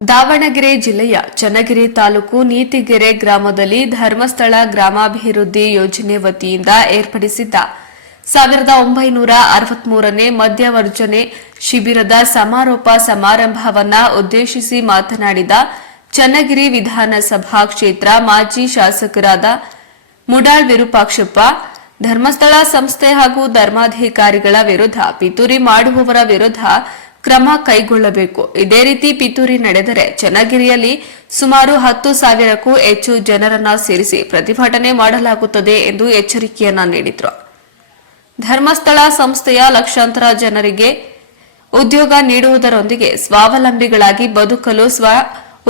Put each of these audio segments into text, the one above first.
ದಾವಣಗೆರೆ ಜಿಲ್ಲೆಯ ಚನ್ನಗಿರಿ ತಾಲೂಕು ನೀತಿಗೆರೆ ಗ್ರಾಮದಲ್ಲಿ ಧರ್ಮಸ್ಥಳ ಗ್ರಾಮಾಭಿವೃದ್ಧಿ ಯೋಜನೆ ವತಿಯಿಂದ ಏರ್ಪಡಿಸಿದ್ದ ಸಾವಿರದ ಒಂಬೈನೂರ ಅರವತ್ಮೂರನೇ ಮಧ್ಯವರ್ಜನೆ ಶಿಬಿರದ ಸಮಾರೋಪ ಸಮಾರಂಭವನ್ನ ಉದ್ದೇಶಿಸಿ ಮಾತನಾಡಿದ ಚನ್ನಗಿರಿ ವಿಧಾನಸಭಾ ಕ್ಷೇತ್ರ ಮಾಜಿ ಶಾಸಕರಾದ ಮುಡಾಳ್ ವಿರೂಪಾಕ್ಷಪ್ಪ, ಧರ್ಮಸ್ಥಳ ಸಂಸ್ಥೆ ಹಾಗೂ ಧರ್ಮಾಧಿಕಾರಿಗಳ ವಿರುದ್ಧ ಪಿತೂರಿ ಮಾಡುವವರ ವಿರುದ್ಧ ಕ್ರಮ ಕೈಗೊಳ್ಳಬೇಕು. ಇದೇ ರೀತಿ ಪಿತೂರಿ ನಡೆದರೆ ಚನ್ನಗಿರಿಯಲ್ಲಿ ಸುಮಾರು ಹತ್ತು ಸಾವಿರಕ್ಕೂ ಹೆಚ್ಚು ಜನರನ್ನ ಸೇರಿಸಿ ಪ್ರತಿಭಟನೆ ಮಾಡಲಾಗುತ್ತದೆ ಎಂದು ಎಚ್ಚರಿಕೆಯನ್ನ ನೀಡಿದರು. ಧರ್ಮಸ್ಥಳ ಸಂಸ್ಥೆಯ ಲಕ್ಷಾಂತರ ಜನರಿಗೆ ಉದ್ಯೋಗ ನೀಡುವುದರೊಂದಿಗೆ ಸ್ವಾವಲಂಬಿಗಳಾಗಿ ಬದುಕಲು ಸ್ವ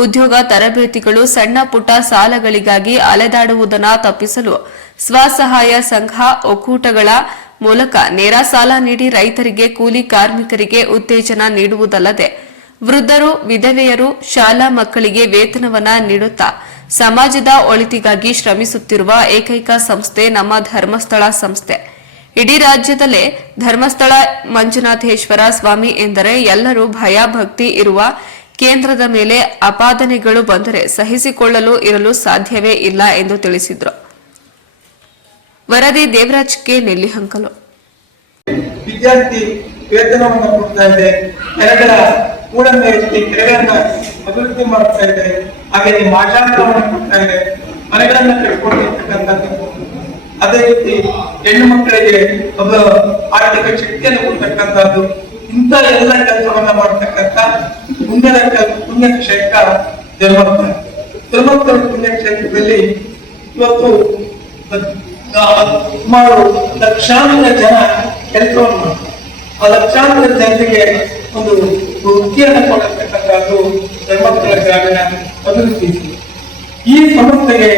ಉದ್ಯೋಗ ತರಬೇತಿಗಳು ಸಣ್ಣ ಪುಟ್ಟ ಸಾಲಗಳಿಗಾಗಿ ಅಲೆದಾಡುವುದನ್ನು ತಪ್ಪಿಸಲು ಸ್ವಸಹಾಯ ಸಂಘ ಒಕ್ಕೂಟಗಳ ಮೂಲಕ ನೇರ ಸಾಲ ನೀಡಿ ರೈತರಿಗೆ, ಕೂಲಿ ಕಾರ್ಮಿಕರಿಗೆ ಉತ್ತೇಜನ ನೀಡುವುದಲ್ಲದೆ ವೃದ್ಧರು, ವಿಧವೆಯರು, ಶಾಲಾ ಮಕ್ಕಳಿಗೆ ವೇತನವನ್ನ ನೀಡುತ್ತಾ ಸಮಾಜದ ಒಳಿತಿಗಾಗಿ ಶ್ರಮಿಸುತ್ತಿರುವ ಏಕೈಕ ಸಂಸ್ಥೆ ನಮ್ಮ ಧರ್ಮಸ್ಥಳ ಸಂಸ್ಥೆ. ಇಡೀ ರಾಜ್ಯದಲ್ಲೇ ಧರ್ಮಸ್ಥಳ ಮಂಜುನಾಥೇಶ್ವರ ಸ್ವಾಮಿ ಎಂದರೆ ಎಲ್ಲರೂ ಭಯ ಭಕ್ತಿ ಇರುವ ಕೇಂದ್ರದ ಮೇಲೆ ಅಪಾದನೆಗಳು ಬಂದರೆ ಸಹಿಸಿಕೊಳ್ಳಲು ಇರಲು ಸಾಧ್ಯವೇ ಇಲ್ಲ ಎಂದು ತಿಳಿಸಿದರು. ವರದಿ ದೇವರಾಜ್ ಕೆ ನೆಲ್ಲಿಹಂಕಲು ವಿದ್ಯಾರ್ಥಿ ವೇತನವನ್ನು ಕೊಡ್ತಾ ಇದೆ. ಕೆರೆಗಳ ಕೂಡನ್ನ ಎತ್ತಿ ಕೆರೆಗಳನ್ನ ಅಭಿವೃದ್ಧಿ ಮಾಡ್ತಾ ಇದೆ. ಹಾಗೆ ಮಾಟಾಂತರವನ್ನು ಕೊಡ್ತಾ ಇದೆ. ಮನೆಗಳನ್ನ ಕಟ್ಕೊಂಡಿರ್ತಕ್ಕಂಥದ್ದು ಅದೇ ರೀತಿ ಹೆಣ್ಣು ಮಕ್ಕಳಿಗೆ ಒಬ್ಬ ಆರ್ಥಿಕ ಶಕ್ತಿಯನ್ನು ಕೊಡ್ತಕ್ಕಂಥದ್ದು. ಇಂಥ ಎಲ್ಲ ಕೆಲಸವನ್ನ ಮಾಡ್ತಕ್ಕಂಥ ಮುಂದಿನ ಪುಣ್ಯಕ್ಷೇತ್ರ ಪುಣ್ಯ ಕ್ಷೇತ್ರ ಧರ್ಮಸ್ಥಳ ಧರ್ಮಸ್ಥಳ ಪುಣ್ಯಕ್ಷೇತ್ರದಲ್ಲಿ ಇವತ್ತು ಸುಮಾರು ಲಕ್ಷಾಂತರ ಜನ ಕೆಲಸವನ್ನು ಆ ಲಕ್ಷಾಂತರ ಜನರಿಗೆ ಒಂದು ವೃತ್ತಿಯನ್ನು ಕೊಡತಕ್ಕಂಥದ್ದು ಧರ್ಮಸ್ಥಳ ಗ್ರಾಮೀಣ ಅಭಿವೃದ್ಧಿ ಈ ಸಂಸ್ಥೆಗೆ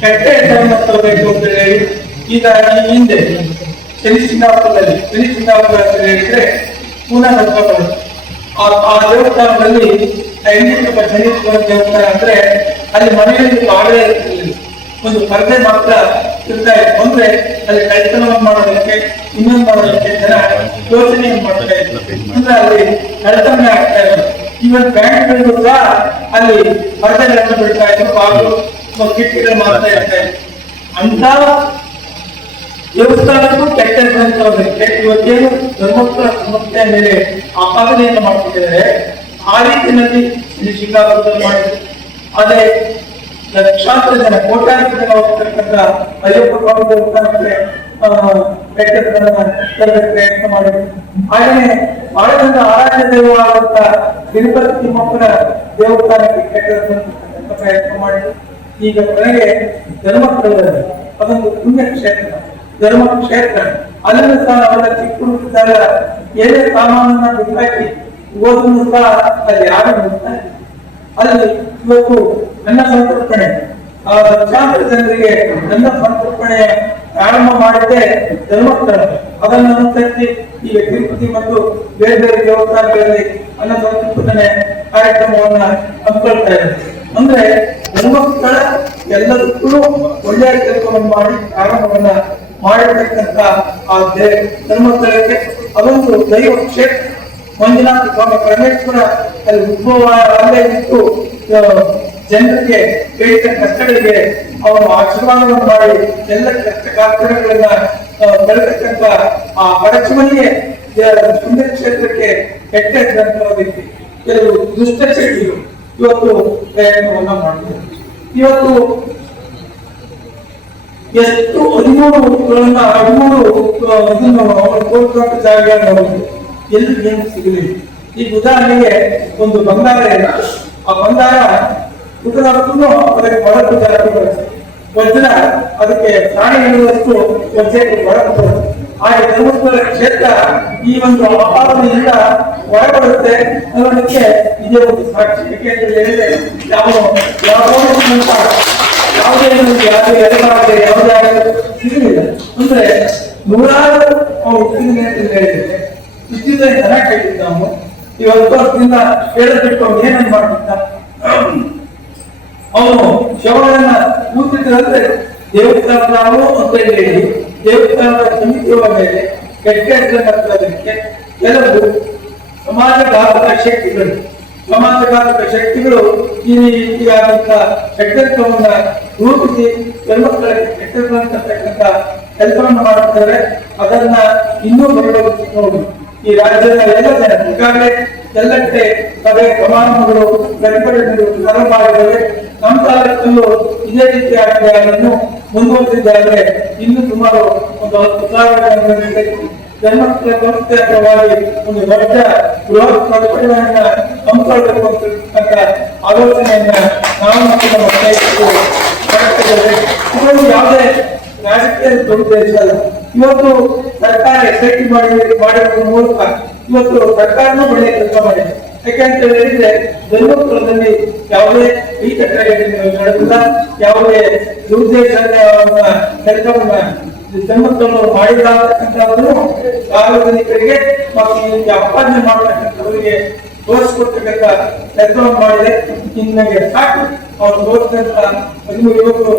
ಕೆಟ್ಟ ಹೆಸರನ್ನು ತರಬೇಕು ಅಂತ ಹೇಳಿ, ಈಗ ಈ ಹಿಂದೆ ಶನಿ ಚಿನ್ನಾಪುರದಲ್ಲಿ ಶನಿ ಚಿನ್ನಾಪುರ ಅಂತ ಹೇಳಿದ್ರೆ ಪುನಃ ಹತ್ತಿರ ಆ ದೇವಸ್ಥಾನದಲ್ಲಿ ಐನೂರು ದೇವಸ್ಥಾನ ಅಂದ್ರೆ ಅಲ್ಲಿ ಮನೆಯಲ್ಲಿ ಬಾಳೆ ಒಂದು ಪರದೆ ಮಾತ್ರ ಇರ್ತಾ ಇತ್ತು ಅಂದ್ರೆ ಅಲ್ಲಿ ಕಳ್ತನವನ್ನು ಮಾಡೋದಕ್ಕೆ, ಇನ್ನೊಂದು ಮಾಡೋದಕ್ಕೆ ಜನ ಯೋಚನೆಯನ್ನು ಮಾಡ್ತಾ ಇದ್ರು. ಅಂದ್ರೆ ಅಲ್ಲಿ ಕಳ್ತನ ಆಗ್ತಾ ಇದ್ರು ಇವನ್ ಬ್ಯಾಂಕ್ಗಳಿಗೂ ಸಹ ಅಲ್ಲಿ ಪರದೆಗಳನ್ನು ಬಿಡ್ತಾ ಇದ್ರು ಬಾಗಿಲು ಕಿಟಕಿಗಳು ಮಾಡ್ತಾ ಇರ್ತಾ ಇದ್ರು ಅಂತ ದೇವಸ್ಥಾನಕ್ಕೂ ಕೆಟ್ಟ ಹೆಸರಂತವರಿಗೆ ಇವತ್ತೇನು ಧರ್ಮಸ್ಥಳ ಸಂಸ್ಥೆಯ ಮೇಲೆ ಆಪಾದನೆಯನ್ನು ಮಾಡ್ತಿದ್ದಾರೆ ಆ ರೀತಿಯಲ್ಲಿ ಶ್ರೀ ಮಾಡಿ ಮಾಡಿದ್ರು. ಅದೇ ಲಕ್ಷಾಂತರ ಜನ ಕೋಟ್ಯಾಂತರ ಹೋಗ್ತಕ್ಕಂಥ ಅಯ್ಯಪ್ಪ ಸ್ವಾಮಿ ದೇವಸ್ಥಾನಕ್ಕೆ ಆ, ಕೆಟ್ಟ ಹೆಸರನ್ನ ತರಬೇಕು ಪ್ರಯತ್ನ ಮಾಡಿದ್ರು ಹಾಗೆಯೇ ಬಹಳ ಆರಾಧ್ಯ ದೈವವಾದಂತ ತಿರುಪತಿ ತಿಮ್ಮಪ್ಪನ ದೇವಸ್ಥಾನಕ್ಕೆ ಕೆಟ್ಟ ಹೆಸರನ್ನು ತರ್ತಕ್ಕಂಥ ಪ್ರಯತ್ನ ಮಾಡಿದ್ರು ಈಗ ಕೊನೆಗೆ ಧರ್ಮಸ್ಥಳದಲ್ಲಿ ಅದೊಂದು ಪುಣ್ಯ ಕ್ಷೇತ್ರ. ಧರ್ಮ ಕ್ಷೇತ್ರ ಅಲ್ಲಿಂದ ಸಹ ಅವರ ಚಿಕ್ಕ ಹುಡುಗಿದ್ದಾಗ ಏನೇ ಸಾಮಾನನ್ನ ಬಿಟ್ಟಾಕಿ ಓದನ್ನು ಸಹ ಅಲ್ಲಿ ಯಾರು. ಅಲ್ಲಿ ಇವತ್ತು ನನ್ನ ಸಂತರ್ಪಣೆ ಆ ಲಕ್ಷಾಂತರ ಜನರಿಗೆ ನನ್ನ ಸಂತರ್ಪಣೆ ಪ್ರಾರಂಭ ಮಾಡಿದ್ದೆ ಧರ್ಮಸ್ಥಳ. ಅದನ್ನು ಅನುಸರಿಸಿ ಈಗ ತಿರುಪತಿ ಮತ್ತು ಬೇರೆ ಬೇರೆ ದೇವಸ್ಥಾನಗಳಲ್ಲಿ ಅನ್ನ ಸಂತರ್ಪಣೆ ಕಾರ್ಯಕ್ರಮವನ್ನ ಹಮ್ಮಿಕೊಳ್ತಾ ಇದೆ ಅಂದ್ರೆ ಧರ್ಮಸ್ಥಳ ಎಲ್ಲದಕ್ಕೂ ಒಳ್ಳೆಯ ಕೆಲಸವನ್ನು ಮಾಡಿ ಪ್ರಾರಂಭವನ್ನ ಮಾಡಿರ್ತಕ್ಕಂತ ಆ ದೇ- ಧರ್ಮಸ್ಥಳಕ್ಕೆ ಅದೊಂದು ದೈವ ಕ್ಷೇತ್ರ. ಮಂಜುನಾಥ ಸ್ವಾಮಿ ಪರಮೇಶ್ವರ ಅಲ್ಲಿ ಉದ್ಭವ ಅಲ್ಲೇ ಇತ್ತು ಜನರಿಗೆ ಬೇಡಿದ ಕಷ್ಟಗಳಿಗೆ ಅವನು ಆಶೀರ್ವಾದವನ್ನು ಮಾಡಿ ಎಲ್ಲ ಕಷ್ಟ ಕಾರ್ಯಕ್ರಮಗಳನ್ನ ಬರತಕ್ಕಂತ ಆ ಬಡಚುಮನಿಗೆ ಸುಂದರ ಕ್ಷೇತ್ರಕ್ಕೆ ಕೆಟ್ಟ ಗ್ರಂಥವಾದಿತ್ತು ಕೆಲವು ದುಷ್ಟ ಶಕ್ತಿಗಳು ಇವತ್ತು ಪ್ರಯತ್ನವನ್ನ ಮಾಡಿದ್ದಾರೆ ಇವತ್ತು ಎಷ್ಟು ಹದಿಮೂರು ಹದಿಮೂರು ಇದನ್ನು ಅವರು ಕೋರ್ಟ್ ಹೋಗಿದ್ರು ಎಲ್ಲಿ ಏನು ಈ ಈಗ ಉದಾಹರಣೆಗೆ ಒಂದು ಬಂಗಾರ ಇದೆ. ಆ ಬಂಗಾರ ಉತ್ತರಕ್ಕೂ ಅದಕ್ಕೆ ಒಳಕು ಜಾತಿ ವಜ್ರ ಅದಕ್ಕೆ ಪ್ರಾಣಿ ಎನ್ನುವಷ್ಟು ವಜ್ರಕ್ಕೆ ಒಳಕು ಹಾಗೆ ಧರ್ಮಸ್ಥಳ ಕ್ಷೇತ್ರ ಈ ಒಂದು ಅಪಾದನೆಯಿಂದ ಹೊರಬರುತ್ತೆ ಅನ್ನೋದಕ್ಕೆ ಇದೇ ಒಂದು ಸಾಕ್ಷಿ. ಯಾಕೆಂದ್ರೆ ಹೇಳಿದ್ರೆ ಯಾವ ಯಾವುದೇ ಒಂದು ಯಾವುದೇ ಎಡಗಾಗದೆ ಯಾವುದೇ ಸಿಗಲಿಲ್ಲ ಅಂದ್ರೆ ನೂರಾರು ಅವ್ರು ಹುಟ್ಟಿದ ಅಂತ ಹೇಳಿದ್ರೆ ಇಷ್ಟಿದ್ರೆ ಜನ ಕೇಳಿದ್ದು ನಾವು. ಇವತ್ತು ವರ್ಷದಿಂದ ಹೇಳದ್ ಬಿಟ್ಟು ಮಾಡ್ತಿದ್ದ ಶವಗಳನ್ನ ಕೂತಿದ್ರೆ ದೇವಸ್ಥಾನವು ಅಂತ ಹೇಳಿ ದೇವಸ್ಥಾನದ ಸಮಿತಿಯ ಮೇಲೆ ಕೆಟ್ಟ ಅದಕ್ಕೆ ತರೋದಕ್ಕೆ ಕೆಲವು ಸಮಾಜ ಘಾತಕ ಶಕ್ತಿಗಳು. ಸಮಾಜಘಾತಕ ಶಕ್ತಿಗಳು ಈ ರೀತಿಯಾದಂತಹ ಷಡ್ಯಂತ್ರವನ್ನ ರೂಪಿಸಿ ಹೆಣ್ಮಕ್ಕಳಿಗೆ ಕೆಟ್ಟದಂತಕ್ಕಂಥ ಕೆಲಸವನ್ನು ಮಾಡುತ್ತಾರೆ ಅದನ್ನ ಇನ್ನೂ ಬರಬಹುದು ಈ ರಾಜ್ಯದ ಎಲ್ಲ ಜನ ಈಗಾಗಲೇ ಎಲ್ಲ ಕಡೆ ಸಮಾರಂಭಗಳು ಪ್ರತಿಭಟನೆಗಳು ಮಾಡಿದ್ದೇವೆ ನಮ್ಮ ತಾಲೂಕಲ್ಲೂ ಇದೇ ರೀತಿಯ ಅದನ್ನು ಮುಂದುವರಿಸಿದ್ದಾರೆ ಇನ್ನು ಸುಮಾರು ಒಂದು ಹತ್ತು ಸಾವಿರ ಜನಮಕ್ಕಳ ಒಂದು ದೊಡ್ಡ ಬೃಹತ್ ಪ್ರತಿಭಟನೆಯನ್ನ ಹಮ್ಮಿಕೊಳ್ಳಬೇಕು ಅಂತಕ್ಕಂಥ ಆಲೋಚನೆಯನ್ನ ನಾವು ನಮ್ಮ ಪ್ರಯತ್ನಿಸಿದ್ದೇವೆ ಇದೊಂದು ಯಾವುದೇ ರಾಜಕೀಯ ದುರುದ್ದೇಶ ಅಲ್ಲ ಇವತ್ತು ಸರ್ಕಾರ ಎಸ್ ಮಾಡಿ ಮಾಡಿರುವ ಮೂಲಕ ಇವತ್ತು ಸರ್ಕಾರನೂ ಒಳ್ಳೆಯ ಕೆಲಸ ಮಾಡಿದೆ. ಯಾಕೆಂತ ಹೇಳಿದ್ರೆ, ಧರ್ಮಪುರದಲ್ಲಿ ಯಾವುದೇ ಈ ಕಟ್ಟಡಗಳು ನಡೆದಿಲ್ಲ, ಯಾವುದೇ ದುರುದ್ದೇಶ ಕೆಲಸವನ್ನ ಧರ್ಮಸ್ಥಳರು ಮಾಡಿಲ್ಲ ಅಂತಕ್ಕಂಥದ್ದನ್ನು ಸಾರ್ವಜನಿಕರಿಗೆ ಮತ್ತು ಈ ಅಪಾದನೆ ಮಾಡತಕ್ಕಂಥವರಿಗೆ ತೋರಿಸ್ಕೊಡ್ತಕ್ಕಂಥ ಕೆಲಸವನ್ನು ಮಾಡಿದೆ. ನಿಮಗೆ ಸಾಕು, ಅವರು ತೋರಿಸಿದಂತ ಹದಿಮೂರು ಇವತ್ತು